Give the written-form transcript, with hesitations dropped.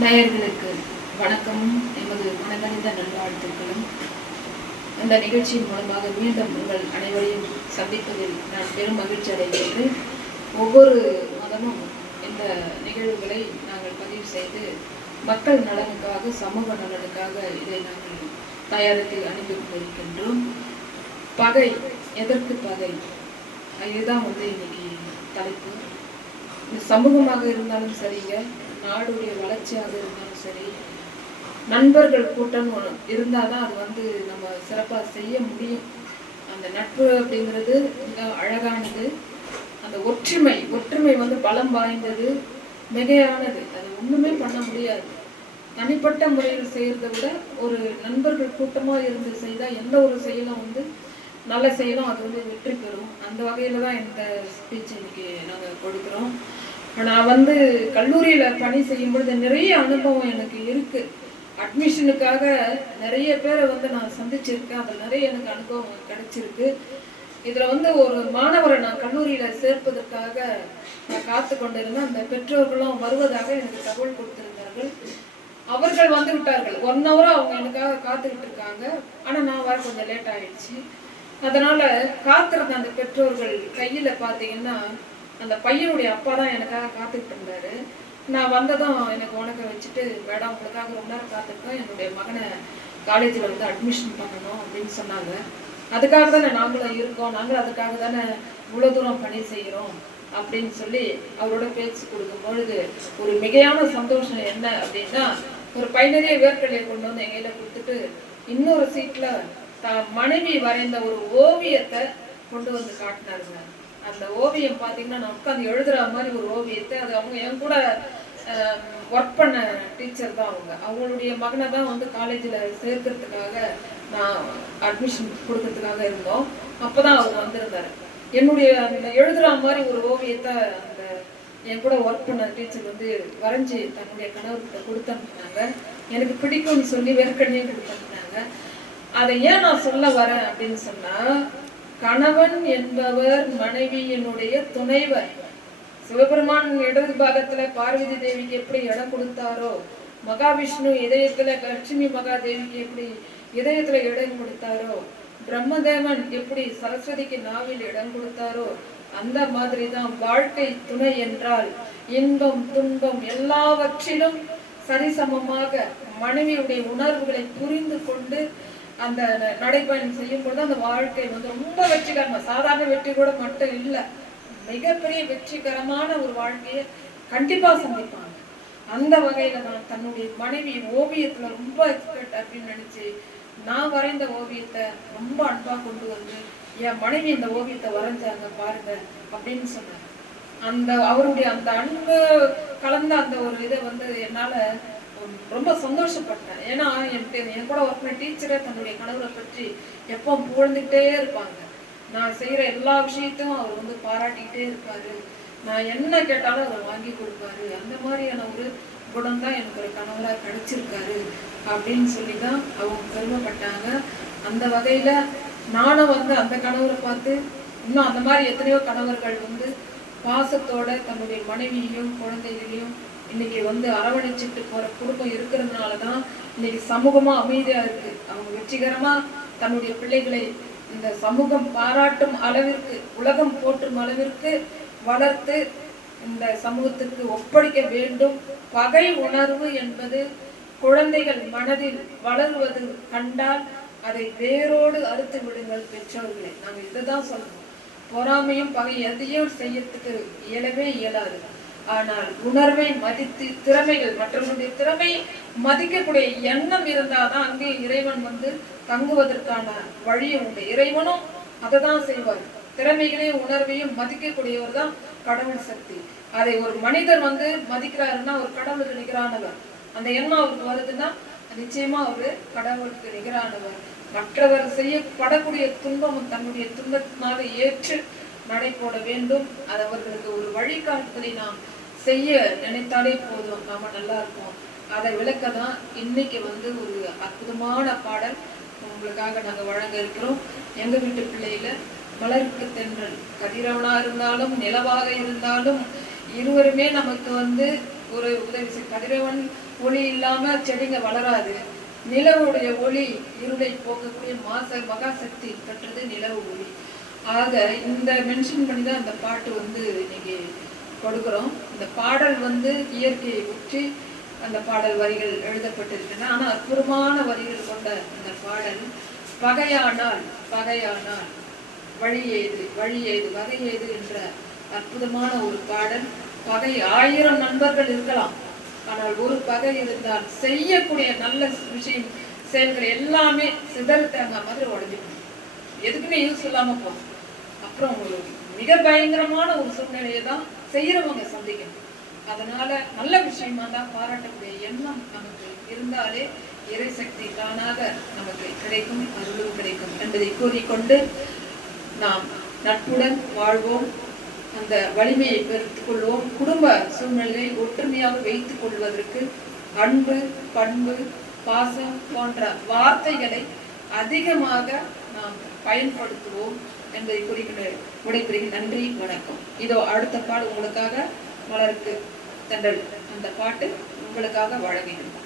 நேயர்களுக்கு வணக்கமும் எமது மனதனிந்த நல்வாழ்த்துக்களும். இந்த நிகழ்ச்சியின் மூலமாக மீண்டும் உங்கள் அனைவரையும் சந்திப்பதில் நான் பெரும் மகிழ்ச்சி அடைகின்றேன். ஒவ்வொரு மாதமும் இந்த நிகழ்வுகளை நாங்கள் பதிவு செய்து மக்கள் நலனுக்காக, சமூக நலனுக்காக இதை நாங்கள் தயாரித்து அனுப்பி கொண்டிருக்கின்றோம். பகை, எதற்கு பகை? இதுதான் இன்னைக்கு தலைப்பு. சமூகமாக இருந்தாலும் சரிங்க, நாடுடைய வளர்ச்சியாக இருந்தாலும் சரி, நண்பர்கள் கூட்டம் இருந்தால் தான் அது நம்ம சிறப்பாக செய்ய முடியும். அந்த நட்பு அப்படிங்கிறது மிக அழகானது. அந்த ஒற்றுமை பலம் வாய்ந்தது, மிகையானது. அது ஒன்றுமே பண்ண முடியாது. தனிப்பட்ட முறையில் செய்கிறத விட ஒரு நண்பர்கள் கூட்டமாக இருந்து செய்தால் எந்த ஒரு செயலும் நல்ல செயலும் அது வெற்றி பெறும். அந்த வகையில் தான் இந்த ஸ்பீச் இன்னைக்கு நாங்கள் கொடுக்குறோம். நான் கல்லூரியில் பணி செய்யும் பொழுது நிறைய அனுபவம் எனக்கு இருக்குது. அட்மிஷனுக்காக நிறைய பேரை நான் சந்திச்சிருக்கேன். அதில் நிறைய எனக்கு அனுபவம் கிடைச்சிருக்கு. இதில் ஒரு மாணவரை நான் கல்லூரியில் சேர்ப்பதற்காக நான் காத்து கொண்டிருந்தேன். அந்த பெற்றோர்களும் வருவதாக எனக்கு தகவல் கொடுத்திருந்தார்கள். அவர்கள் வந்து விட்டார்கள். 1 hour அவங்க எனக்காக காத்துக்கிட்டு இருக்காங்க. ஆனால் நான் வர கொஞ்சம் லேட் ஆகிடுச்சு. அதனால் காத்திருந்த அந்த பெற்றோர்கள் கையில் பார்த்தீங்கன்னா அந்த பையனுடைய அப்பா தான் எனக்காக காத்துக்கிட்டு இருந்தாரு. நான் வந்ததும் எனக்கு உனக்க வச்சுட்டு, மேடம் உங்களுக்காக ரொம்ப நேரம் காத்துருக்கோம், என்னுடைய மகனை காலேஜில் அட்மிஷன் பண்ணணும் அப்படின்னு சொன்னாங்க. அதுக்காக தானே நாங்களும் இருக்கோம், நாங்களும் அதுக்காக தானே இவ்வளோ தூரம் பணி செய்கிறோம் அப்படின்னு சொல்லி அவரோட பேச்சு கொடுக்கும் பொழுது ஒரு மிகையான சந்தோஷம் என்ன அப்படின்னா, ஒரு பையனரிய வேர்க்கலையை கொண்டு வந்து எங்கையில கொடுத்துட்டு இன்னொரு சீட்டில் மனைவி வரைந்த ஒரு ஓவியத்தை கொண்டு வந்து காட்டினாருங்க. அந்த ஓவியம் பார்த்தீங்கன்னா நான் உட்காந்து எழுதுற மாதிரி ஒரு ஓவியத்தை, அது அவங்க என் கூட ஒர்க் பண்ண டீச்சர் தான். அவங்களுடைய மகனை தான் காலேஜில் சேர்க்கறதுக்காக நான் அட்மிஷன் கொடுக்கறதுக்காக இருந்தோம். அப்போ தான் அவர் வந்திருந்தார். என்னுடைய அந்த எழுதுற மாதிரி ஒரு ஓவியத்தை அந்த என் கூட ஒர்க் பண்ண டீச்சர் வரைஞ்சி தன்னுடைய கணவர்கிட்ட கொடுத்து அனுப்புனாங்க. எனக்கு பிடிக்கும்னு சொல்லி வேர்க்கண்ணையும் கொடுத்து அனுப்புனாங்க. அதை ஏன் நான் சொல்ல வரேன் அப்படின்னு சொன்னால், கணவன் என்பவர் மனைவியினுடைய துணைவர். சிவபெருமான் இடது பாகத்துல பார்வதி தேவிக்கு எப்படி இடம் கொடுத்தாரோ, மகாவிஷ்ணு இதயத்துல லட்சுமி மகாதேவிக்கு எப்படி இதயத்துல இடம் கொடுத்தாரோ, பிரம்மதேவன் எப்படி சரஸ்வதிக்கு நாவில் இடம் கொடுத்தாரோ, அந்த மாதிரி தான் வாழ்க்கை துணை என்றால் இன்பம் துன்பம் எல்லாவற்றிலும் சரிசமமாக மனைவியுடைய உணர்வுகளை புரிந்து கொண்டு அந்த நடைபயணம் செய்யும் பொழுது அந்த வாழ்க்கை ரொம்ப வெற்றிகரமா, சாதாரண வெற்றி கூட மட்டும் இல்லை, மிகப்பெரிய வெற்றிகரமான ஒரு வாழ்க்கையை கண்டிப்பா சந்திப்பாங்க. அந்த வகையில நான் தன்னுடைய மனைவி ஓவியத்துல ரொம்ப எக்ஸ்பர்ட் அப்படின்னு நினைச்சு நான் வரைந்த ஓவியத்தை ரொம்ப அன்பா கொண்டு வந்து என் மனைவி இந்த ஓவியத்தை வரைஞ்சாங்க பாருங்க அப்படின்னு சொன்னாங்க. அந்த அவருடைய அந்த அன்பு கலந்த அந்த ஒரு இதை என்னால ரொம்ப சந்தோஷப்பட்டேன். ஏன்னா என் கூட ஒர்க் பண்ண டீச்சரை தன்னுடைய கணவரை பற்றி எப்போ புகழ்ந்துகிட்டே இருப்பாங்க. நான் செய்யற எல்லா விஷயத்தையும் அவர் பாராட்டிக்கிட்டே இருப்பாரு. நான் என்ன கேட்டாலும் அவர் வாங்கி கொடுப்பாரு. அந்த மாதிரியான ஒரு குணம் தான் எனக்கு ஒரு கணவராக கிடைச்சிருக்காரு அப்படின்னு சொல்லி தான் அவங்க பெருமைப்பட்டாங்க. அந்த வகையில நானும் அந்த கணவரை பார்த்து இன்னும் அந்த மாதிரி எத்தனையோ கணவர்கள் பாசத்தோட தன்னுடைய மனைவியையும் குழந்தைகளையும் இன்னைக்கு அரவணைச்சிட்டு போற குடும்பம் இருக்கிறதுனால தான் இன்னைக்கு சமூகமா அமைதியா இருக்கு. அவங்க வெற்றிகரமா தன்னுடைய பிள்ளைகளை இந்த சமூகம் பாராட்டும் அளவிற்கு, உலகம் போற்றும் அளவிற்கு வளர்த்து இந்த சமூகத்துக்கு ஒப்படைக்க வேண்டும். பகை உணர்வு என்பது குழந்தைகள் மனதில் வளருவது கண்டால் அதை வேரோடு அறுத்து விடுங்கள் பெற்றோர்களே. நாங்கள் இதை தான் சொல்லணும். பொறாமையும் பகை எதையும் செய்யறதுக்கு இயலவே இயலாது. ஆனால் உணர்வை மதித்து திறமைகள், மற்றவர்களுடைய திறமை மதிக்கக்கூடிய எண்ணம் இருந்தாதான் அங்கே இறைவன் தங்குவதற்கான வழியும் உண்டு. இறைவனும் அதை தான் செய்வார். திறமைகளையும் உணர்வையும் மதிக்கக்கூடியவர் தான் கடவுள் சக்தி. அதை ஒரு மனிதர் மதிக்கிறாருன்னா ஒரு கடவுளுக்கு நிகரானவர். அந்த எண்ணம் அவருக்கு வருதுன்னா நிச்சயமா அவரு கடவுளுக்கு நிகரானவர். மற்றவர் செய்யப்படக்கூடிய துன்பமும் தன்னுடைய துன்பத்தினால ஏற்று நடை போட வேண்டும். அது அவர்களுக்கு ஒரு வழிகாட்டுதலை நாம் செய்ய நினைத்தாலே போதும், நாம நல்லா இருப்போம். அதை விளக்க தான் இன்னைக்கு ஒரு அற்புதமான பாடல் உங்களுக்காக நாங்கள் வழங்க இருக்கிறோம். எங்க வீட்டு பிள்ளையில மலருக்கு தென்றல், கதிரவனா இருந்தாலும் நிலவாக இருந்தாலும் இருவருமே நமக்கு ஒரு உதவி செய்யும். கதிரவன் ஒளி இல்லாம செடிங்க வளராது. நிலவுடைய ஒளி இருளை போக்கக்கூடிய மகாசக்தி பெற்றது நிலவு ஒளி. ஆக இந்த மென்ஷன் பண்ணி தான் இந்த பாட்டு இன்னைக்கு கொடுக்குறோம். இந்த பாடல் இயற்கையை பற்றி அந்த பாடல் வரிகள் எழுதப்பட்டிருக்கின்றன. ஆனால் அற்புதமான வரிகள் கொண்ட இந்த பாடல் பகையானால் பகையானால் வழி ஏது வழி ஏது வகை ஏது என்ற அற்புதமான ஒரு பாடல். பகை 1000 நண்பர்கள் இருக்கலாம், ஆனால் ஒரு பகை இருந்தால் செய்யக்கூடிய நல்ல விஷயம் செயல்கள் எல்லாமே சிதறு தேங்காய் மாதிரி உடஞ்சிக்கணும், எதுக்குமே யூஸ் இல்லாம போகும். அப்புறம் ஒரு மிக பயங்கரமான ஒரு சூழ்நிலையை தான் செய்யறவங்க சந்திக்கணும். அதனால நல்ல விஷயமா தான் பாராட்டக்கூடிய எண்ணம் நமக்கு இருந்தாலே இறை சக்தி தானாக நமக்கு கிடைக்கும், அருளும் கிடைக்கும் என்பதை கூறிக்கொண்டு நாம் நட்புடன் வாழ்வோம், அந்த வலிமையை பெருத்துக் கொள்வோம். குடும்ப சூழ்நிலையை ஒற்றுமையாக வைத்துக் கொள்வதற்கு அன்பு, பண்பு, பாசம் போன்ற வார்த்தைகளை அதிகமாக நாம் பயன்படுத்துவோம் என்பதை குறிப்பிட்டு விடைபெறுகிறேன். நன்றி, வணக்கம். இதோ அடுத்த பாடு உங்களுக்காக மலருக்கு தண்டல் அந்த பாட்டு உங்களுக்காக வழங்குகிறோம்.